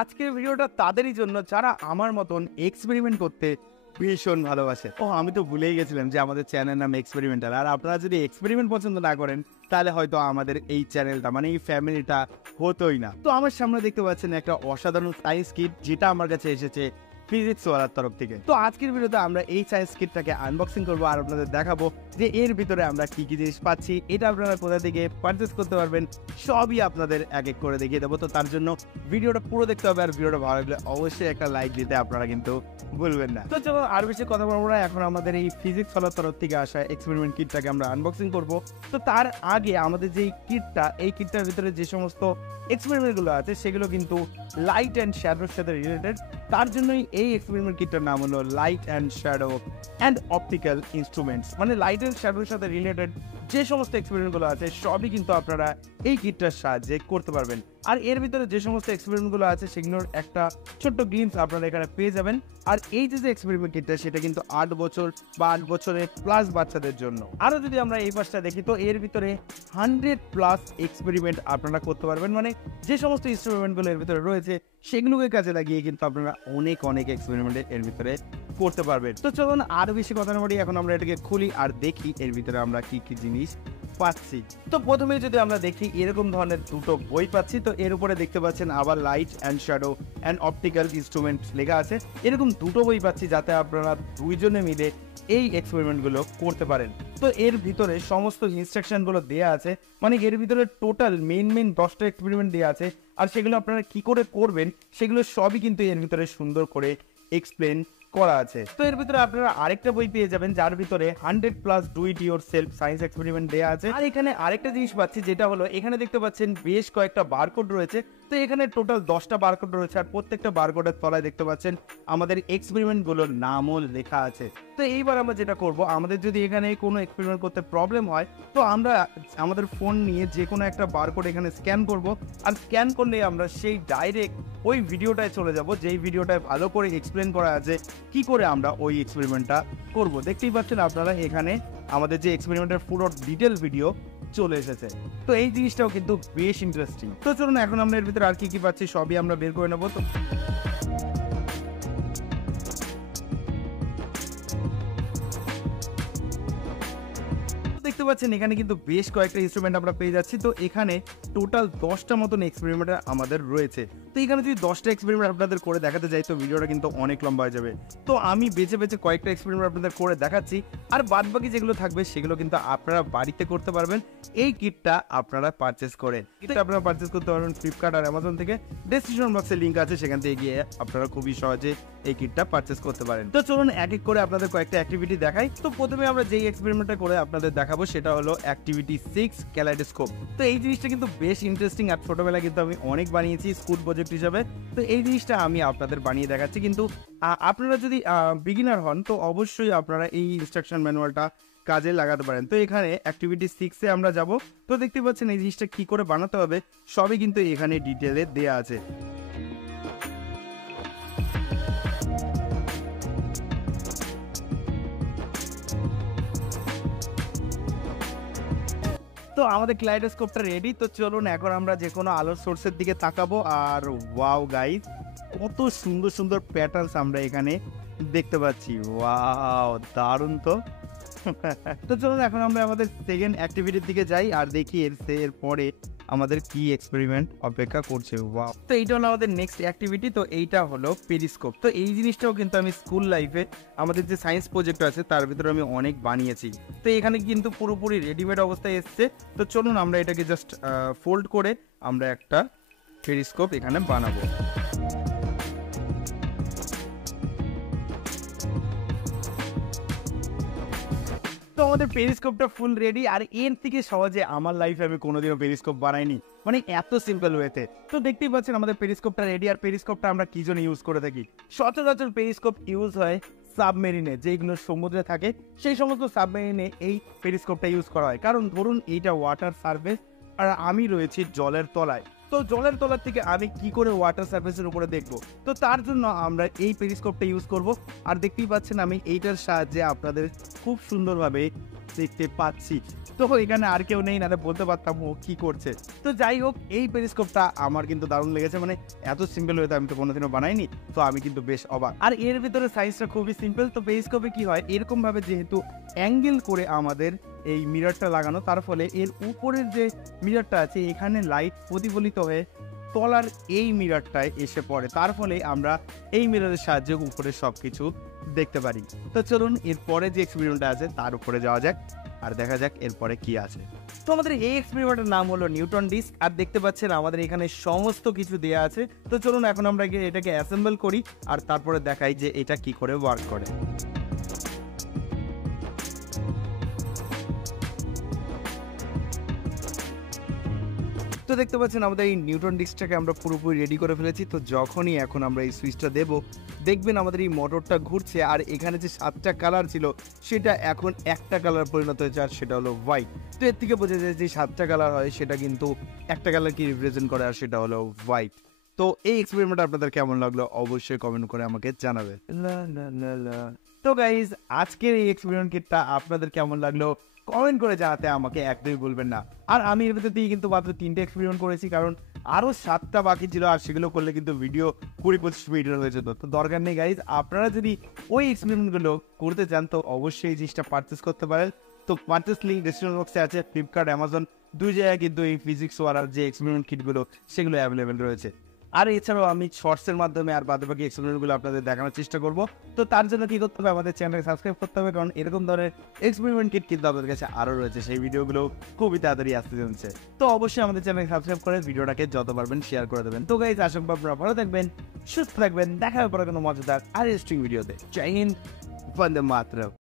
আজকের ভিডিওটা তাদেরই জন্য যারা আমার মতন এক্সপেরিমেন্ট করতে ভীষণ ভালোবাসে। আমি তো ভুলেই গেছিলাম যে আমাদের চ্যানেল নাম এক্সপেরিমেন্টাল। আর আপনারা যদি এক্সপেরিমেন্ট পছন্দ না করেন তাহলে হয়তো আমাদের এই চ্যানেলটা মানে এই ফ্যামিলিটা হতোই না। তো আমার সামনে দেখতে পাচ্ছেন একটা অসাধারণ সায়েন্স কিট, যেটা আমার কাছে এসেছে ফিজিক্স ওয়ালার তরফ থেকে। তো আজকের ভিডিওতে আমরা এই সায়েন্স কিটটাকে আনবক্সিং করবো আর আপনাদের দেখাবো যে এর ভিতরে আমরা কি কি জিনিস পাচ্ছি, এটা আপনারা কোথা থেকে পারচেস করতে পারবেন, সবই আপনাদের এক এক করে দেখিয়ে দেবো। তো তার জন্য ভিডিওটা পুরো দেখতে হবে, আর ভিডিওটা ভালো লাগলে অবশ্যই একটা লাইক দিতে আপনারা কিন্তু ভুলবেন না। তো চলো আর বেশি কথা বলবো না, এখন আমাদের এই ফিজিক্স ওয়ালার তরফ থেকে আসা এক্সপেরিমেন্ট কিটটাকে আমরা আনবক্সিং করবো। তো তার আগে আমাদের যে কিটটা, এই কিটটার ভিতরে যে সমস্ত এক্সপেরিমেন্টগুলো আছে সেগুলো কিন্তু লাইট অ্যান্ড শ্যাডোর সাথে রিলেটেড। তার জন্যই এই এক্সপেরিমেন্ট কিটটার নাম হলো light and shadow and optical instruments. মানে লাইট অ্যান্ড শ্যাডোর সাথে রিলেটেড যে সমস্ত এক্সপেরিমেন্টগুলো আছে সবই কিন্তু আপনারা এই কিটটার সাহায্যে করতে পারবেন। আর এর ভিতরে যে সমস্ত এক্সপেরিমেন্টগুলো আছে সেগুলোর একটা ছোট্ট গ্লিম্পস আপনারা এখানে পেয়ে যাবেন। আর এই যে এক্সপেরিমেন্ট কিটটা সেটা কিন্তু 8 বছর বা 8 বছরের প্লাস বাচ্চাদের জন্য। আরও যদি আমরা এই পাশটা দেখি তো এর ভিতরে 100+ এক্সপেরিমেন্ট আপনারা করতে পারবেন। মানে যে সমস্ত এক্সপেরিমেন্টগুলো এর ভিতরে রয়েছে সেগুলোকে কাজে লাগিয়ে কিন্তু আপনারা অনেক এক্সপেরিমেন্ট এর ভিতরে করতে পারবেন। তো চলুন আর বেশি কথা না বলি, এখন আমরা এটাকে খুলি আর দেখি এর ভিতরে আমরা কি কি জিনিস পাচ্ছি। তো প্রথমে যদি আমরা দেখি এরকম ধরনের দুটো বই পাচ্ছি। তো এর উপরে দেখতে পাচ্ছেন আবার light and shadow and optical instrument লেখা আছে। এরকম দুটো বই পাচ্ছি যাতে আপনারা দুইজনে মিলে এই এক্সপেরিমেন্টগুলো করতে পারেন। তো এর ভিতরে সমস্ত ইনস্ট্রাকশনগুলো দেওয়া আছে, মানে এর ভিতরে টোটাল মেইন 10টা এক্সপেরিমেন্ট দেওয়া আছে। আর সেগুলো আপনারা কি করে করবেন সেগুলো সবই কিন্তু এর ভিতরে সুন্দর করে এক্সপ্লেন করা আছে। তো এর ভিতরে আপনারা আরেকটা বই পেয়ে যাবেন যার ভিতরে 100+ do it your self science experiment দেওয়া আছে। আর এখানে আরেকটা জিনিস পাচ্ছি, যেটা হলো এখানে দেখতে পাচ্ছেন বেশ কয়েকটা বারকোড রয়েছে। তো এখানে টোটাল 10টা বারকোড রয়েছে, আর প্রত্যেকটা বারকোডের তলায় দেখতে পাচ্ছেন আমাদের এক্সপেরিমেন্টগুলোর নামও লেখা আছে। তো এইবার আমরা যেটা করব, আমাদের যদি এখানে কোনো এক্সপেরিমেন্ট করতে প্রবলেম হয় তো আমরা আমাদের ফোন নিয়ে যে কোনো একটা বারকোড এখানে স্ক্যান করব। আর স্ক্যান করলে আমরা সেই ডাইরেক্ট ওই ভিডিওটায় চলে যাব যেই ভিডিওটায় ভালো করে এক্সপ্লেন করা আছে কি করে আমরা ওই এক্সপেরিমেন্টটা করব। দেখতেই পাচ্ছেন আপনারা এখানে আমাদের যে এক্সপেরিমেন্টের পুরো ডিটেল ভিডিও চলে এসেছে। তো এই জিনিসটাও কিন্তু বেশ ইন্টারেস্টিং। তো চলুন এখন আমরা এর ভিতরে আর কি কি পাচ্ছি সবই আমরা বের করে নেবো। তো দেখতে পাচ্ছেন এখানে কিন্তু বেশ কয়েকটা ইনস্ট্রুমেন্ট আমরা পেয়ে যাচ্ছি। তো এখানে টোটাল 10টা মতন এক্সপেরিমেন্ট আমাদের রয়েছে। তো এখানে যদি 10টা এক্সপেরিমেন্ট আপনাদের করে দেখাতে যাই তো ভিডিওটা কিন্তু অনেক লম্বা হয়ে যাবে। তো আমি বেছে বেছে কয়েকটা এক্সপেরিমেন্ট আপনাদের করে দেখাচ্ছি, আর বাদ বাকি যেগুলো থাকবে সেগুলো কিন্তু আপনারা বাড়িতে করতে পারবেন এই কিটটা আপনারা পারচেস করে। কিটটা আপনারা পারচেস করতে পারবেন ফ্লিপকার্ট আর অ্যামাজন থেকে। ডেসক্রিপশন বক্সে লিঙ্ক আছে, সেখান থেকে গিয়ে আপনারা খুবই সহজে এই কিটটা পারচেস করতে পারেন। তো চলুন এক এক করে আপনাদের কয়েকটা অ্যাক্টিভিটি দেখাই। তো প্রথমে আমরা যেই এক্সপেরিমেন্টটা করে আপনাদের দেখাবো সেটা হলো অ্যাক্টিভিটি 6 ক্যালাইডোস্কোপ। তো এই জিনিসটা কিন্তু বেশ ইন্টারেস্টিং, আর ছোটবেলায় কিন্তু আমি অনেক বানিয়েছি স্কুল প্রজেক্ট হিসাবে। তো এই জিনিসটা আমি আপনাদের বানিয়ে দেখাচ্ছি, কিন্তু আপনারা যদি বিগিনার হন তো অবশ্যই আপনারা এই ইনস্ট্রাকশন ম্যানুয়ালটা কাজে লাগাতে পারেন। তো এখানে অ্যাক্টিভিটি 6-এ আমরা যাব। তো দেখতে পাচ্ছেন এই জিনিসটা কি করে বানাতে হবে সবই কিন্তু এখানে ডিটেলে দেয়া আছে। তো আমাদের ক্লাইডোস্কোপটা রেডি। তো চলুন এখন আমরা যে কোনো আলোর সোর্সের দিকে তাকাবো। আর ওয়াও গাইস, কত সুন্দর সুন্দর প্যাটার্নস আমরা এখানে দেখতে পাচ্ছি। ওয়াও, দারুণ। তো তো চলুন এখন আমরা আমাদের সেকেন্ড অ্যাক্টিভিটির দিকে যাই আর দেখি এর পরে আমাদের কি এক্সপেরিমেন্ট অপেক্ষা করছে। ওয়াও, তো এইটা হলো আমাদের নেক্সট অ্যাক্টিভিটি। তো এইটা হলো পেরিস্কোপ। তো এই জিনিসটাও কিন্তু আমি স্কুল লাইফে আমাদের যে সায়েন্স প্রজেক্ট আছে তার ভিতরে আমি অনেক বানিয়েছি। তো এখানে কিন্তু পুরোপুরি রেডিমেড অবস্থায় এসছে। তো চলুন আমরা এটাকে জাস্ট ফোল্ড করে আমরা একটা পেরিস্কোপ এখানে বানাবো। তো আমাদের পেরিস্কোপটা ফুল রেডি। আর এর থেকে সহজে আমার লাইফে আমি কোনোদিনও পেরিস্কোপ বানাইনি, মানে এত সিম্পল ওয়েতে। তো দেখতেই পাচ্ছেন আমাদের পেরিস্কোপটা রেডি। আর পেরিস্কোপটা আমরা কি জন্য ইউজ করে থাকি? সচরাচর পেরিস্কোপ ইউজ হয় সাবমেরিনে, যেগুলো সমুদ্রে থাকে সেই সমস্ত সাবমেরিনে এই পেরিস্কোপটা ইউজ করা হয়। কারণ ধরুন এইটা ওয়াটার সারফেস আর আমি রয়েছি জলের তলায়। তো জলের তলার থেকে আমি কি করে ওয়াটার সারফেসের উপরে দেখবো? তো তার জন্য আমরা এই পেরিস্কোপটা ইউজ করব। আর দেখতেই পাচ্ছেন আমি এইটার সাহায্যে আপনাদের খুব সুন্দরভাবে দেখতে পাচ্ছি। তো এখানে আর কেউ নেই, নাহলে বলতে পারতাম ও কি করছে। তো যাই হোক, এই পেরিস্কোপটা আমার কিন্তু দারুণ লেগেছে, মানে এত সিম্পল হয়ে তো আমি তো কোনোদিনও বানাইনি, তো আমি কিন্তু বেশ অবাক। আর এর ভিতরে সাইজটা খুবই সিম্পল। তো পেরিস্কোপে কি হয়, এরকম ভাবে যেহেতু অ্যাঙ্গেল করে আমাদের এই মিররটা লাগানো, তার ফলে এর উপরের যে মিররটা আছে এখানে লাইট প্রতিফলিত হয়ে তলার এই মিররটায় এসে পড়ে, তার ফলে আমরা এই মিররের সাহায্যে উপরে সবকিছু দেখতে পারি। তো চলুন এরপরে যে এক্সপেরিমেন্টটা আছে তার উপরে যাওয়া যাক আর দেখা যাক এরপরে কি আছে। তো আমাদের এই এক্সপেরিমেন্টের নাম হলো নিউটন ডিস্ক, আর দেখতে পাচ্ছেন আমাদের এখানে সমস্ত কিছু দেয়া আছে। তো চলুন এখন আমরা এটাকে অ্যাসেম্বল করি আর তারপরে দেখাই যে এটা কি করে ওয়ার্ক করে। তো দেখতে পাচ্ছেন আমাদের এই নিউটন ডিস্কটাকে আমরা পুরোপুরি রেডি করে ফেলেছি। তো যখনই এখন আমরা এই সুইচটা দেব, দেখবেন আমাদের এই মোটরটা ঘুরছে, আর এখানে যে 7টা কালার ছিল সেটা এখন একটা কালার পরিণত হয়েছে, আর সেটা হলো হোয়াইট। তো এর থেকে বোঝা যায় যে 7টা কালার হয় সেটা কিন্তু একটা কালার কি রিপ্রেজেন্ট করে, আর সেটা হলো হোয়াইট। তো এই এক্সপেরিমেন্ট আপনাদের কেমন লাগলো অবশ্যই কমেন্ট করে আমাকে জানাবে। তো গাইজ, আজকের এই এক্সপেরিমেন্ট কিটটা আপনাদের কেমন লাগলো কমেন্ট করে জানাতে আমাকে একদমই ভুলবেন না। আর আমি এর ভিতর দিয়ে কিন্তু মাত্র 3টে এক্সপেরিমেন্ট করেছি, কারণ আরও 7টা বাকি ছিল, আর সেগুলো করলে কিন্তু ভিডিও 20-25 মিনিটের হয়ে যেত। তো দরকার নেই গাইজ, আপনারা যদি ওই এক্সপেরিমেন্টগুলো করতে চান তো অবশ্যই এই জিনিসটা পারচেস করতে পারেন। তো পারচেস লিঙ্ক ডিসক্রিপশন বক্সে আছে। ফ্লিপকার্ট, অ্যামাজন দুই জায়গায় কিন্তু এই ফিজিক্স ওয়ালার যে এক্সপেরিমেন্ট কিটগুলো সেগুলো অ্যাভেলেবেল রয়েছে। আর এছাড়াও আমি শর্টসের মাধ্যমে আর বাকি এক্সপেরিমেন্টগুলো আপনাদের দেখানোর চেষ্টা করব। তো তার জন্য কি করতে হবে, আমাদের চ্যানেলকে সাবস্ক্রাইব করতে হবে, কারণ এরকম ধরনের এক্সপেরিমেন্ট কিট কিন্তু আপনাদের কাছে আরও রয়েছে, সেই ভিডিওগুলো খুবই তাড়াতাড়ি আসতে চলছে। তো অবশ্যই আমাদের চ্যানেলকে সাবস্ক্রাইব করে ভিডিওটাকে যত পারবেন শেয়ার করে দেবেন। তো গাইজ, আশা করি আপনারা ভালো থাকবেন, সুস্থ থাকবেন, দেখা হবে পরে কোনো মজাদার আর ইন্টারেস্টিং ভিডিওতে। জয় হিন্দ, বন্দে মাতরম।